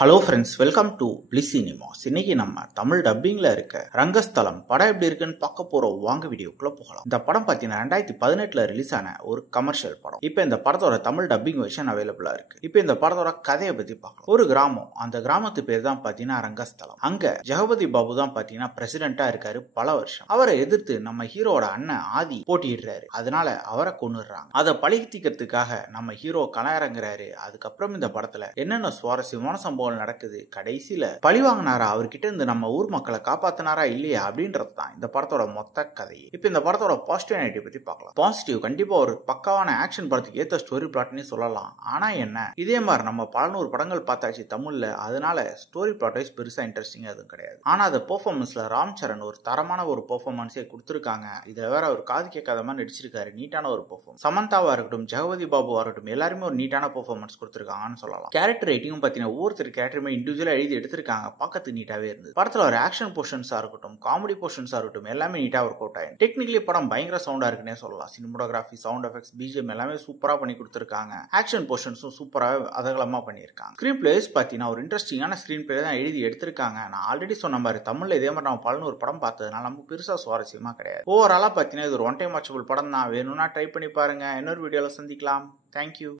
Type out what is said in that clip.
Hello friends, welcome to bliss cinemas. இன்னைக்கு நம்ம தமிழ் டப்பிங்ல இருக்க ரங்கஸ்தலம் படம் எப்படி இருக்குன்னு பார்க்க போறோம். வாங்க வீடியோக்குள்ள போகலாம். இந்த படம் பார்த்தீங்கன்னா 2018 ரிலீஸ் ஆன ஒரு கமர்ஷியல் படம். இப்போ இந்த படத்தோட தமிழ் டப்பிங் வெர்ஷன் அவைலபிளா இருக்கு. இப்போ இந்த படத்தோட கதையை பத்தி பார்க்கலாம். ஒரு கிராமம், அந்த கிராமத்து பேர் தான் பார்த்தீங்கன்னா ரங்கஸ்தலம். அங்க ஜெகபதி பாபு தான் பார்த்தீங்கன்னா பிரசிடென்டா இருக்காரு பல வருஷம். அவரை எதிர்த்து நம்ம ஹீரோட அண்ணன் ஆதி போட்டியிடுறாரு. அதனால அவரை கொன்னுடுறாங்க. அதை பழித்திக்கிறதுக்காக நம்ம ஹீரோ களமிறங்குறாரு. அதுக்கப்புறம் இந்த படத்துல என்னென்ன சுவாரஸ்யமான சம்பவம் நடக்குது, கடைசியில பழி வாங்கினாரா, அவர்கிட்ட இருந்து நம்ம ஊர் மக்களை காப்பாத்தினாரா இல்லையா அப்படின்றது தான் இந்த படத்தோட மொத்த கதை. இப்ப இந்த படத்தோட பாசிட்டிவ் பத்தி பார்க்கலாம். பாசிட்டிவ், கண்டிப்பா ஒரு பக்காவான ஆக்ஷன் படத்துக்கு ஏத்த ஸ்டோரி பிளாட்னு சொல்லலாம். ஆனா என்ன, இதே மாதிரி நம்ம 100 படங்கள் பார்த்தாச்சு தமிழ்ல, அதனால ஸ்டோரி பிளாட் வைஸ் பெருசா இன்ட்ரெஸ்டிங் எதுவும் கிடையாது. ஆனா அந்த பெர்ஃபார்மன்ஸ்ல ராம் சரண் ஒரு தரமான ஒரு பெர்ஃபார்மன்ஸே கொடுத்திருக்காங்க. இதுல வேற ஒரு காது கேட்காத மாதிரி நடிச்சிருக்காரு. நீட்டான ஒரு பெர்ஃபார்மன்ஸ். சமந்தாவா இருக்கட்டும், ஜெகபதி பாபுவா இருக்கட்டும், எல்லாருமே ஒரு நீட்டான பெர்ஃபார்மன்ஸ் கொடுத்திருக்காங்கன்னு சொல்லலாம். கேரக்டர் ரைட்டிங் பாத்தீங்கன்னா ஒவ்வொருத்தர் கேரக்டருமே இண்டிவிஜுவலா எழுதி எடுத்திருக்காங்க. பார்க்கறதுக்கு நீட்டாவே இருந்தது. படத்துல ஒரு ஆக்ஷன் போர்ஷன்ஸா இருக்கட்டும், காமெடி போர்ஷன்ஸா இருக்கட்டும், எல்லாமே நீட்டா ஒர்க் அவுட் ஆயிடும். டெக்னிக்கலி படம் பயங்கர சவுண்டா இருக்குன்னே சொல்லலாம். சினிமோட்டோகிராஃபி, சவுண்ட் எஃபெக்ட்ஸ், பிஜிஎம் எல்லாமே சூப்பரா பண்ணி கொடுத்திருக்காங்க. ஆக்ஷன் போர்ஷன்ஸும் சூப்பரா அதகலமா பண்ணியிருக்காங்க. ஸ்கிரீன் பிளேஸ் பாத்தீங்கன்னா ஒரு இன்ட்ரெஸ்டிங்கான ஸ்கிரீன் பிளே தான் எழுதி எடுத்திருக்காங்க. நான் ஆல்ரெடி சொன்ன மாதிரி தமிழ்ல இதே மாதிரி நம்ம 100 படம் பார்த்ததுனால நமக்கு பெருசா சுவாரஸ்யமா கிடையாது. ஓவராலா பாத்தீங்கன்னா இது ஒரு ஒன் டைம் வாட்சபிள் படம் தான். வேணும்னா ட்ரை பண்ணி பாருங்க. இன்னொரு வீடியோல சந்திக்கலாம். தேங்க்யூ.